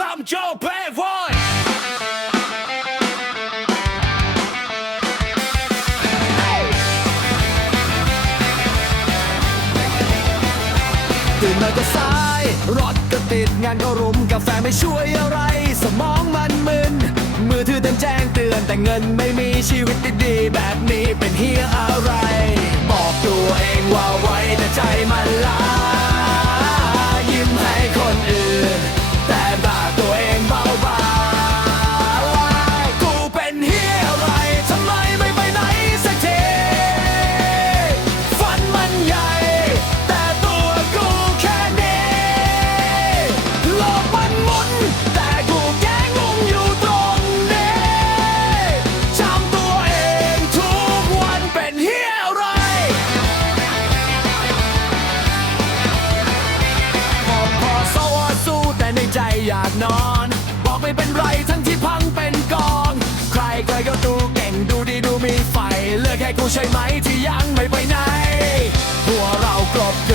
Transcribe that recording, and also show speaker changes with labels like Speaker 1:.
Speaker 1: ลำโจเป้วอย
Speaker 2: ตื่นมาก็สาย รถก็ติดงานก็รุมกาแฟไม่ช่วยอะไร สมองมันมึน มือถือเต็มแจ้งเตือนแต่เงินไม่มีชีวิตดีๆแบบนี้เป็นเฮียอา กูใช่ไหมที่ยังไม่ไปไหนตัวเรากลบ